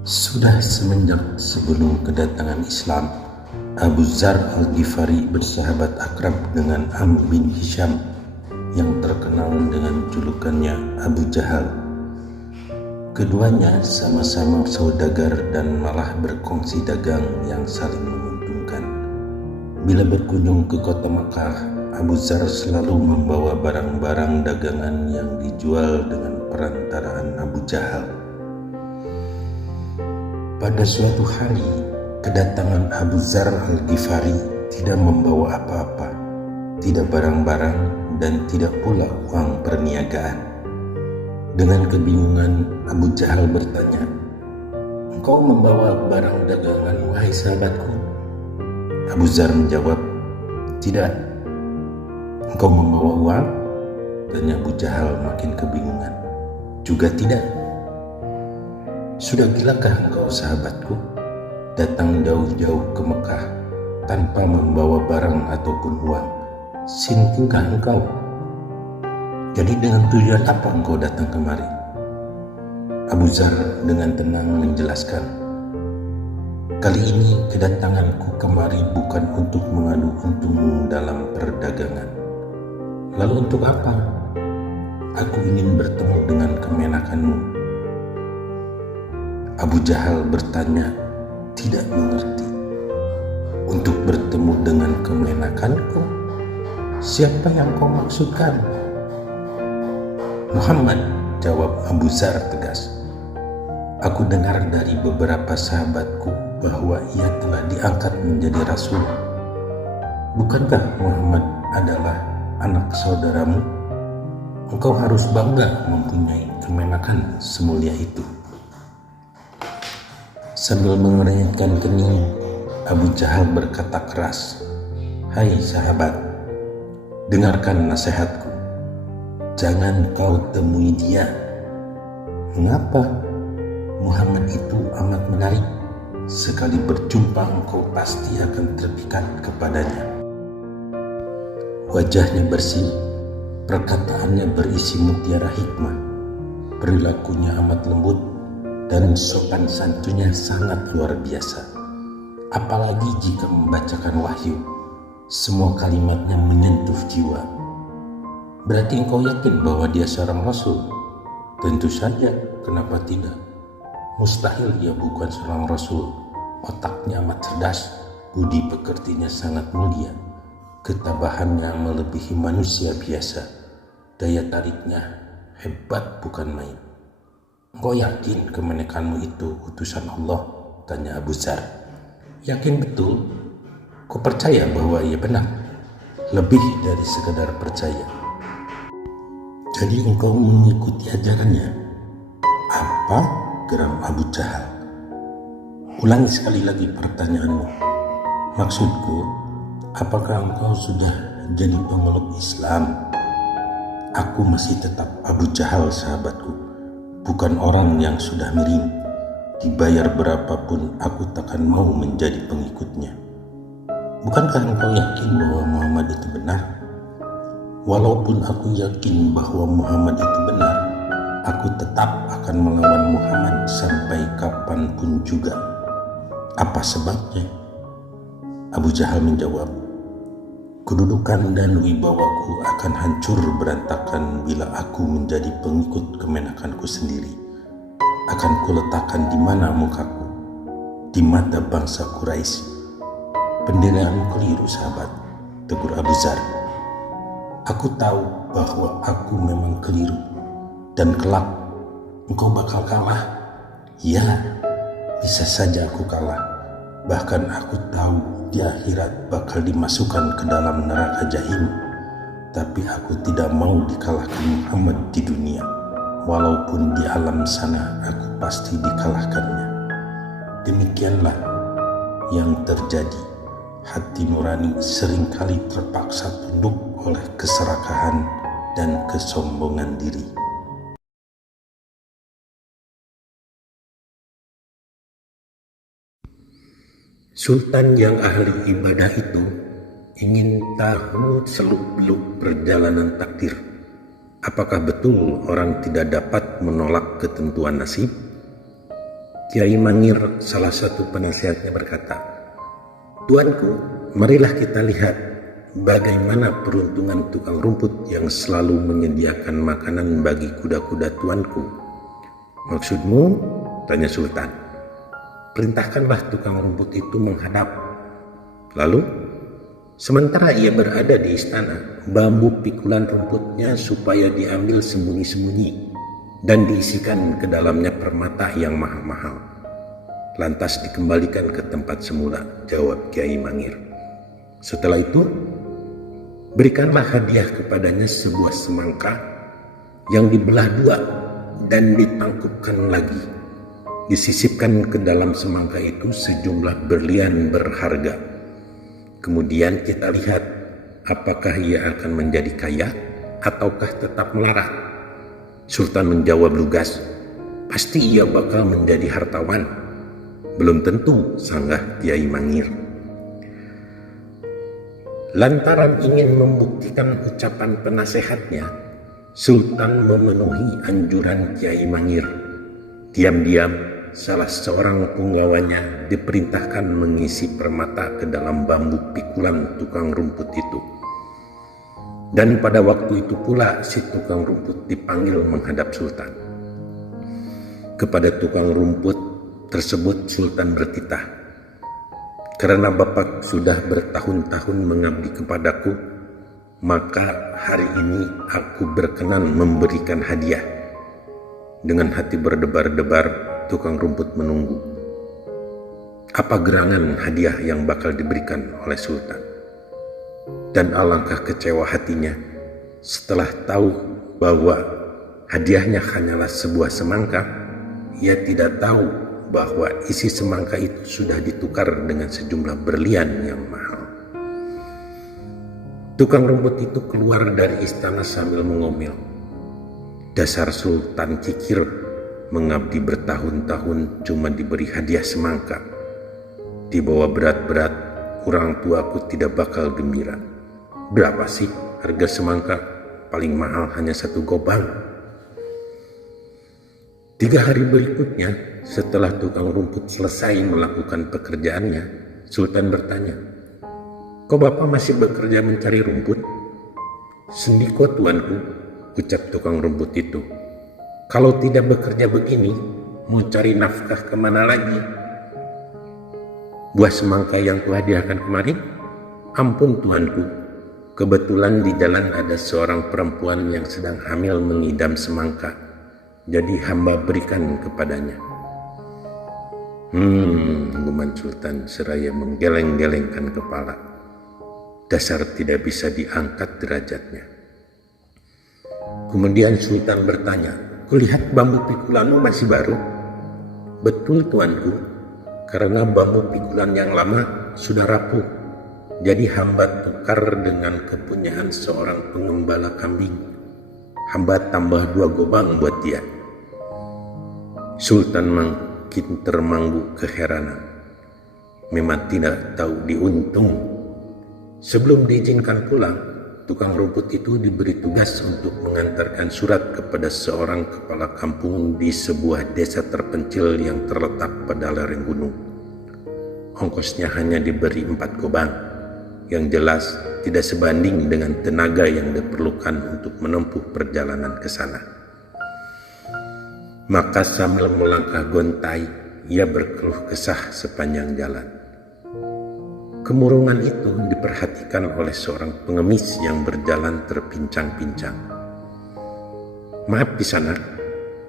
Sudah semenjak sebelum kedatangan Islam, Abu Dzar Al-Ghifari bersahabat akrab dengan Amr bin Hisham yang terkenal dengan julukannya Abu Jahal. Keduanya sama-sama saudagar dan malah berkongsi dagang yang saling menguntungkan. Bila berkunjung ke kota Makkah, Abu Dzar selalu membawa barang-barang dagangan yang dijual dengan perantaraan Abu Jahal. Pada suatu hari, kedatangan Abu Dzar Al-Ghifari tidak membawa apa-apa, tidak barang-barang dan tidak pula uang perniagaan. Dengan kebingungan, Abu Jahal bertanya, "Engkau membawa barang dagangan, wahai sahabatku?" Abu Dzar menjawab, "Tidak." "Engkau membawa uang?" tanya Abu Jahal makin kebingungan. "Juga tidak." "Sudah gilakah engkau sahabatku, datang jauh-jauh ke Mekah tanpa membawa barang ataupun uang? Sintingkah engkau? Jadi dengan tujuan apa engkau datang kemari?" Abu Dzar dengan tenang menjelaskan, "Kali ini kedatanganku kemari bukan untuk mengadu untung dalam perdagangan." "Lalu untuk apa?" "Aku ingin bertemu dengan kemenakanmu." Abu Jahal bertanya, tidak mengerti. "Untuk bertemu dengan kemenakanku? Siapa yang kau maksudkan?" "Muhammad," jawab Abu Dzar tegas. "Aku dengar dari beberapa sahabatku bahwa ia telah diangkat menjadi rasul. Bukankah Muhammad adalah anak saudaramu? Engkau harus bangga mempunyai kemenakan semulia itu." Sambil mengernyitkan kening, Abu Jahal berkata keras, "Hai sahabat, dengarkan nasihatku. Jangan kau temui dia." "Mengapa?" "Muhammad itu amat menarik. Sekali berjumpa engkau pasti akan terpikat kepadanya. Wajahnya bersih, perkataannya berisi mutiara hikmah, perilakunya amat lembut, dan sopan santunnya sangat luar biasa. Apalagi jika membacakan wahyu, semua kalimatnya menyentuh jiwa." "Berarti engkau yakin bahwa dia seorang rasul?" "Tentu saja, kenapa tidak? Mustahil dia bukan seorang rasul. Otaknya amat cerdas, budi pekertinya sangat mulia, ketabahannya melebihi manusia biasa, daya tariknya hebat bukan main." "Engkau yakin kemenakanmu itu utusan Allah?" tanya Abu Dzar. "Yakin betul. Kau percaya bahwa ia benar? Lebih dari sekadar percaya." "Jadi engkau mengikuti ajarannya?" "Apa?" geram Abu Jahal. "Ulangi sekali lagi pertanyaanmu." "Maksudku, apakah engkau sudah jadi pemeluk Islam?" "Aku masih tetap Abu Jahal sahabatku, bukan orang yang sudah miring. Dibayar berapapun aku takkan mau menjadi pengikutnya." "Bukankah engkau yakin bahwa Muhammad itu benar?" "Walaupun aku yakin bahwa Muhammad itu benar, aku tetap akan melawan Muhammad sampai kapanpun juga." "Apa sebabnya?" Abu Jahal menjawab, "Kedudukan dan wibawaku akan hancur berantakan bila aku menjadi pengikut kemenakanku sendiri. Akan kuletakkan di mana mukaku? Di mata bangsa Quraisy." "Pendirianmu keliru sahabat," tegur Abu Dzar. "Aku tahu bahwa aku memang keliru, dan kelak engkau bakal kalah. Ya, bisa saja aku kalah. Bahkan aku tahu di akhirat bakal dimasukkan ke dalam neraka jahim. Tapi aku tidak mau dikalahkan Muhammad di dunia. Walaupun di alam sana aku pasti dikalahkannya." Demikianlah yang terjadi. Hati nurani seringkali terpaksa tunduk oleh keserakahan dan kesombongan diri. Sultan yang ahli ibadah itu ingin tahu seluk-beluk perjalanan takdir. Apakah betul orang tidak dapat menolak ketentuan nasib? Kiai Mangir, salah satu penasehatnya, berkata, "Tuanku, marilah kita lihat bagaimana peruntungan tukang rumput yang selalu menyediakan makanan bagi kuda-kuda tuanku." "Maksudmu?" tanya Sultan. "Perintahkanlah tukang rumput itu menghadap." Lalu, sementara ia berada di istana, bambu pikulan rumputnya supaya diambil sembunyi-sembunyi dan diisikan ke dalamnya permata yang mahal-mahal. Lantas dikembalikan ke tempat semula, jawab Kiai Mangir. Setelah itu, berikanlah hadiah kepadanya sebuah semangka yang dibelah dua dan ditangkupkan lagi. Disisipkan ke dalam semangka itu sejumlah berlian berharga. Kemudian kita lihat apakah ia akan menjadi kaya ataukah tetap melarat. Sultan menjawab lugas, "Pasti ia bakal menjadi hartawan." "Belum tentu," sanggah Kiai Mangir. Lantaran ingin membuktikan ucapan penasehatnya, Sultan memenuhi anjuran Kiai Mangir. Diam-diam, salah seorang punggawanya diperintahkan mengisi permata ke dalam bambu pikulan tukang rumput itu. Dan pada waktu itu pula si tukang rumput dipanggil menghadap Sultan. Kepada tukang rumput tersebut Sultan bertitah, "Karena Bapak sudah bertahun-tahun mengabdi kepadaku, maka hari ini aku berkenan memberikan hadiah." Dengan hati berdebar-debar, tukang rumput menunggu. Apa gerangan hadiah yang bakal diberikan oleh Sultan? Dan alangkah kecewa hatinya setelah tahu bahwa hadiahnya hanyalah sebuah semangka. Ia tidak tahu bahwa isi semangka itu sudah ditukar dengan sejumlah berlian yang mahal. Tukang rumput itu keluar dari istana sambil mengomel, "Dasar Sultan kikir, mengabdi bertahun-tahun cuma diberi hadiah semangka. Dibawa berat-berat, orang tuaku tidak bakal gembira. Berapa sih harga semangka? Paling mahal hanya 1 gobang." 3 hari berikutnya, setelah tukang rumput selesai melakukan pekerjaannya, Sultan bertanya, "Kok Bapak masih bekerja mencari rumput?" "Sendiko tuanku," ucap tukang rumput itu. "Kalau tidak bekerja begini, mau cari nafkah kemana lagi?" "Buah semangka yang kuhadiahkan kemarin?" "Ampun tuanku, kebetulan di jalan ada seorang perempuan yang sedang hamil mengidam semangka, jadi hamba berikan kepadanya." Guman Sultan seraya menggeleng-gelengkan kepala. Dasar tidak bisa diangkat derajatnya. Kemudian Sultan bertanya, "Kulihat bambu pikulanmu masih baru?" "Betul tuanku, karena bambu pikulan yang lama sudah rapuh. Jadi hamba tukar dengan kepunyaan seorang pengembala kambing. Hamba tambah 2 gobang buat dia." Sultan makin termangu keheranan. Memang tidak tahu diuntung. Sebelum diizinkan pulang, tukang rumput itu diberi tugas untuk mengantarkan surat kepada seorang kepala kampung di sebuah desa terpencil yang terletak pada lereng gunung. Ongkosnya hanya diberi 4 gobang. Yang jelas tidak sebanding dengan tenaga yang diperlukan untuk menempuh perjalanan ke sana. Maka sambil melangkah gontai, ia berkeluh kesah sepanjang jalan. Kemurungan itu diperhatikan oleh seorang pengemis yang berjalan terpincang-pincang. "Maaf di sana,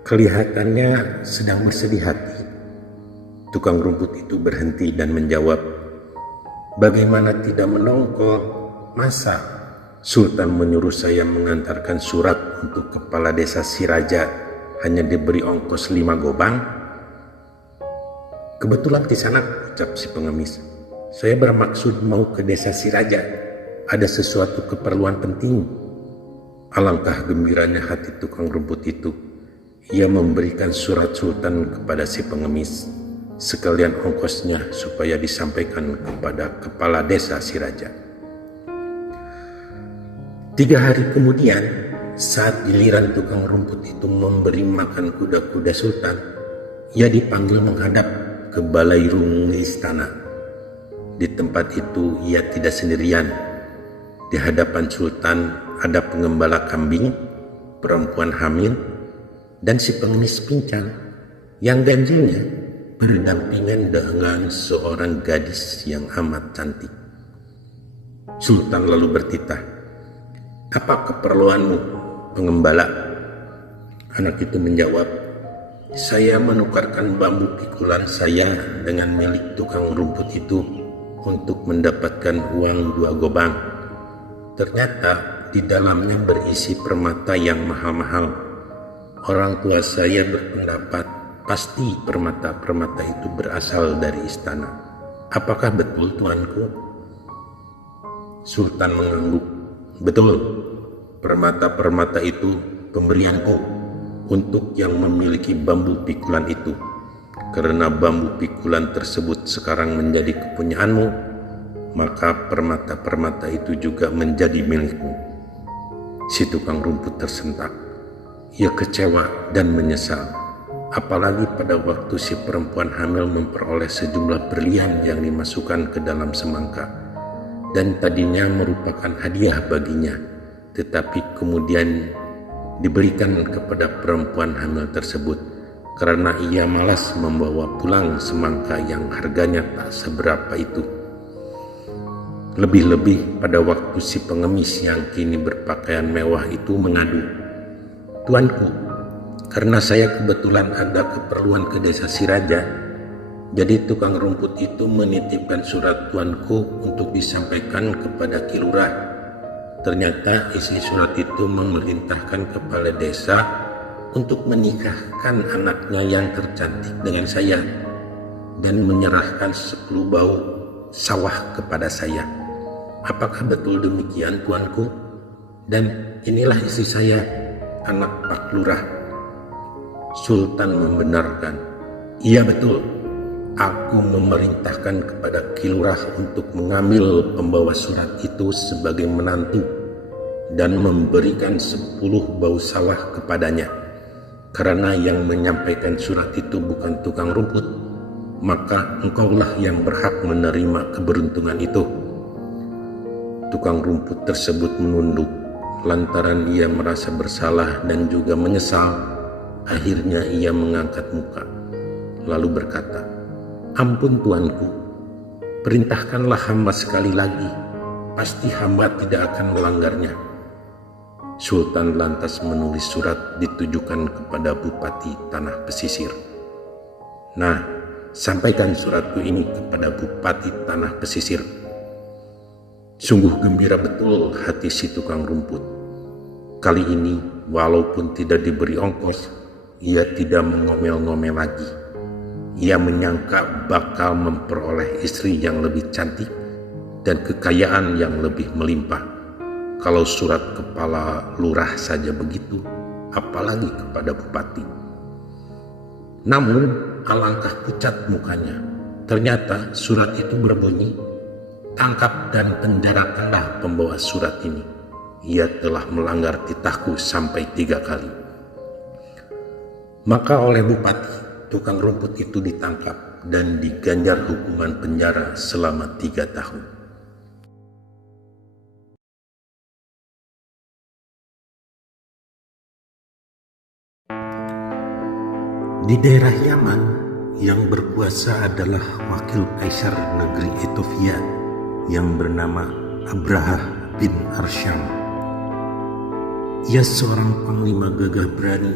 kelihatannya sedang bersedih hati." Tukang rumput itu berhenti dan menjawab, "Bagaimana tidak menongkol? Masa Sultan menyuruh saya mengantarkan surat untuk kepala desa Siraja hanya diberi ongkos 5 gobang?" "Kebetulan di sana," ucap si pengemis. "Saya bermaksud mau ke desa Siraja. Ada sesuatu keperluan penting." Alangkah gembiranya hati tukang rumput itu. Ia memberikan surat Sultan kepada si pengemis, sekalian ongkosnya supaya disampaikan kepada kepala desa Siraja. 3 hari kemudian, saat giliran tukang rumput itu memberi makan kuda-kuda Sultan, Ia dipanggil menghadap ke balairung istana. Di tempat itu ia tidak sendirian. Di hadapan Sultan ada pengembala kambing, perempuan hamil, dan si pengemis pincang yang ganjilnya berdampingan dengan seorang gadis yang amat cantik. Sultan lalu bertitah, "Apa keperluanmu, pengembala?" Anak itu menjawab, "Saya menukarkan bambu pikulan saya dengan milik tukang rumput itu untuk mendapatkan uang 2 gobang. Ternyata di dalamnya berisi permata yang mahal-mahal. Orang tua saya berpendapat pasti permata-permata itu berasal dari istana. Apakah betul, tuanku?" Sultan mengangguk, "Betul, permata-permata itu pemberianku untuk yang memiliki bambu pikulan itu. Karena bambu pikulan tersebut sekarang menjadi kepunyaanmu, maka permata-permata itu juga menjadi milikmu." Si tukang rumput tersentak. Ia kecewa dan menyesal, apalagi pada waktu si perempuan hamil memperoleh sejumlah berlian yang dimasukkan ke dalam semangka dan tadinya merupakan hadiah baginya, tetapi kemudian diberikan kepada perempuan hamil tersebut karena ia malas membawa pulang semangka yang harganya tak seberapa itu. Lebih-lebih pada waktu si pengemis yang kini berpakaian mewah itu mengadu, "Tuanku, karena saya kebetulan ada keperluan ke desa Siraja, jadi tukang rumput itu menitipkan surat tuanku untuk disampaikan kepada Ki Lurah. Ternyata isi surat itu memerintahkan kepala desa untuk menikahkan anaknya yang tercantik dengan saya dan menyerahkan 10 bau sawah kepada saya. Apakah betul demikian, tuanku? Dan inilah istri saya, anak Pak Lurah." Sultan membenarkan, "Iya betul, aku memerintahkan kepada Ki Lurah untuk mengambil pembawa surat itu sebagai menantu dan memberikan 10 bau sawah kepadanya. Karena yang menyampaikan surat itu bukan tukang rumput, maka engkaulah yang berhak menerima keberuntungan itu." Tukang rumput tersebut menunduk lantaran ia merasa bersalah dan juga menyesal. Akhirnya ia mengangkat muka lalu berkata, "Ampun tuanku, perintahkanlah hamba sekali lagi, pasti hamba tidak akan melanggarnya." Sultan lantas menulis surat ditujukan kepada Bupati Tanah Pesisir. "Nah, sampaikan suratku ini kepada Bupati Tanah Pesisir." Sungguh gembira betul hati si tukang rumput. Kali ini walaupun tidak diberi ongkos, ia tidak mengomel-ngomel lagi. Ia menyangka bakal memperoleh istri yang lebih cantik dan kekayaan yang lebih melimpah. Kalau surat kepala lurah saja begitu, apalagi kepada bupati. Namun alangkah pucat mukanya. Ternyata surat itu berbunyi, "Tangkap dan penjarakanlah pembawa surat ini. Ia telah melanggar titahku sampai 3 kali. Maka oleh bupati, tukang rumput itu ditangkap dan diganjar hukuman penjara selama 3 tahun. Di daerah Yaman, yang berkuasa adalah wakil kaisar negeri Ethiopia yang bernama Abraha bin Arsyam. Ia seorang panglima gagah berani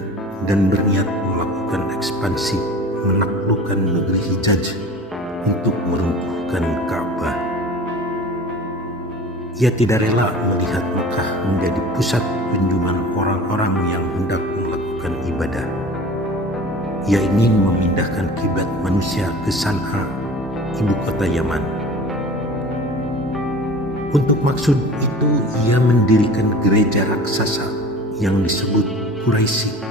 dan berniat melakukan ekspansi menaklukkan negeri Hijaz untuk meruntuhkan Ka'bah. Ia tidak rela melihat Mekah menjadi pusat kunjungan orang-orang yang hendak melakukan ibadah. Ia ingin memindahkan kiblat manusia ke San'a, ibu kota Yaman. Untuk maksud itu, ia mendirikan gereja raksasa yang disebut Quraisy.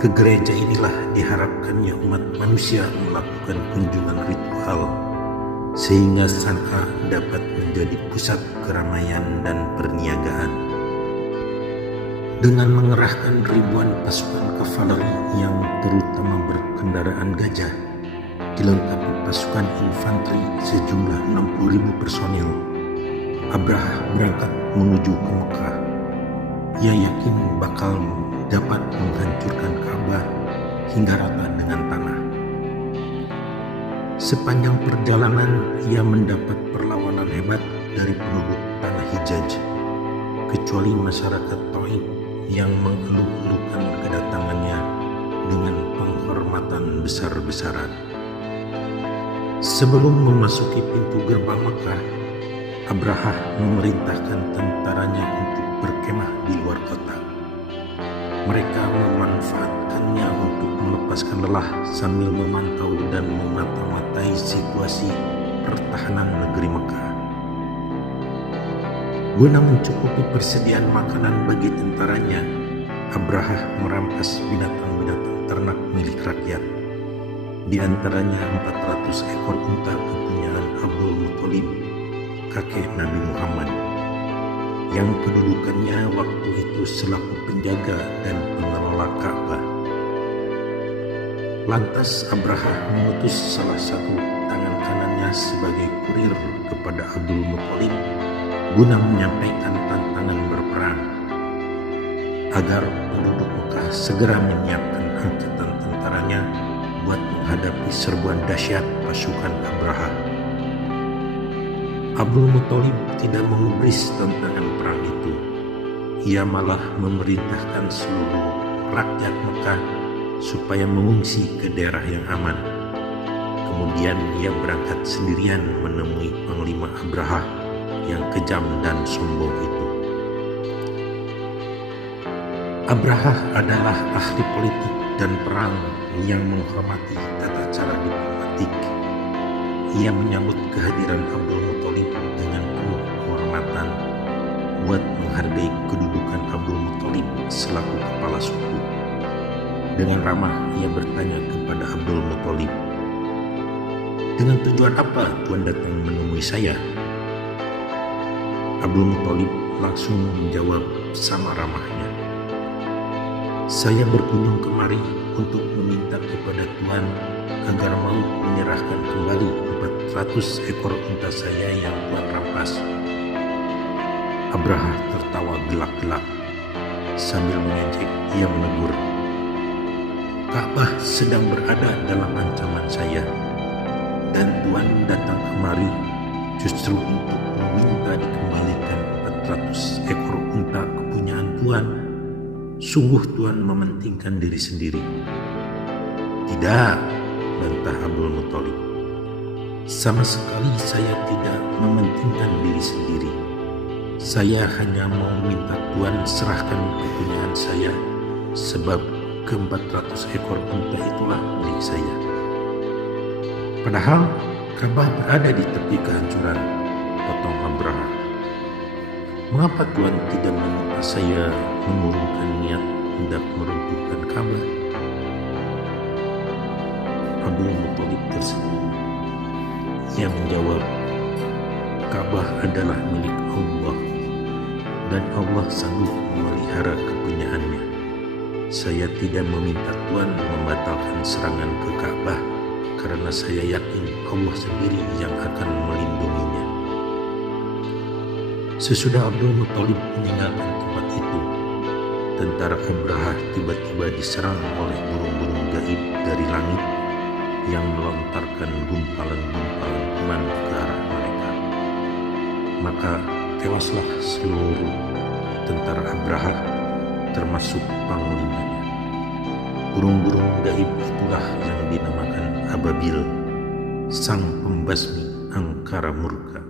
Ke gereja inilah diharapkannya umat manusia melakukan kunjungan ritual, sehingga San'a dapat menjadi pusat keramaian dan perniagaan. Dengan mengerahkan ribuan pasukan kavaleri yang terutama berkenaan kendaraan gajah, dilengkapi pasukan infanteri sejumlah 60.000 personil. Abraha berangkat menuju ke Mekah. Ia yakin bakal dapat menghancurkan Ka'bah hingga rata dengan tanah. Sepanjang perjalanan ia mendapat perlawanan hebat dari penduduk tanah Hijaz, kecuali masyarakat Taif yang mengeluh-elukan kedatangannya dengan penghormatan besar-besaran. Sebelum memasuki pintu gerbang Mekah, Abraha memerintahkan tentaranya untuk berkemah di luar kota. Mereka memanfaatkannya untuk melepaskan lelah sambil memantau dan memata-matai situasi pertahanan negeri Mekah. Guna mencukupi persediaan makanan bagi tentaranya, Abraha merampas binatang-binatang ternak milik rakyat. Di antaranya 400 ekor unta kepunyaan Abdul Muthalib, kakek Nabi Muhammad, yang kedudukannya waktu itu selaku penjaga dan pengelola Ka'bah. Lantas Abraha mengutus salah satu tangan kanannya sebagai kurir kepada Abdul Muthalib guna menyampaikan tantangan berperang agar penduduk Mekah segera menyiapkan angkatan tentaranya buat menghadapi serbuan dahsyat pasukan Abraha. Abdul Muthalib tidak menggubris tantangan perang itu. Ia malah memerintahkan seluruh rakyat Mekah supaya mengungsi ke daerah yang aman. Kemudian ia berangkat sendirian menemui Panglima Abraha yang kejam dan sombong itu. Abraha adalah ahli politik dan perang yang menghormati tata cara diplomatik. Ia menyambut kehadiran Abdul Muthalib dengan penuh kehormatan buat menghargai kedudukan Abdul Muthalib selaku kepala suku. Dengan ramah ia bertanya kepada Abdul Muthalib, "Dengan tujuan apa Tuan datang menemui saya?" Abdul Muthalib langsung menjawab sama ramahnya, "Saya berkunjung kemari untuk meminta kepada Tuhan agar mau menyerahkan kembali 400 ekor unta saya yang Tuhan rampas." Abraha tertawa gelak-gelak. Sambil mengejek ia menegur, "Ka'bah sedang berada dalam ancaman saya, dan Tuhan datang kemari justru untuk meminta dikembalikan 400 ekor unta kepunyaan Tuhan. Sungguh Tuhan mementingkan diri sendiri." "Tidak," bantah Abdul Muthalib. "Sama sekali saya tidak mementingkan diri sendiri. Saya hanya mau minta Tuhan serahkan kepunyaan saya, sebab ke-400 ekor unta itulah milik saya." "Padahal Ka'bah berada di tepi kehancuran," potong Abraha. "Mengapa Tuhan tidak meminta saya mengurungkan niat hendak meruntuhkan Ka'bah?" Abdul Muthalib tersenyum. Ia menjawab, "Ka'bah adalah milik Allah, dan Allah sanggup memelihara kepunyaannya. Saya tidak meminta Tuhan membatalkan serangan ke Ka'bah, karena saya yakin Allah sendiri yang akan melindunginya." Sesudah Abdul Muthalib meninggalkan tempat itu, tentara Abraha tiba-tiba diserang oleh burung-burung gaib dari langit yang melontarkan gumpalan-gumpalan iman ke arah mereka. Maka tewaslah seluruh tentara Abraha, termasuk panglimanya. Burung-burung gaib itulah yang dinamakan Ababil, sang pembasmi angkara murka.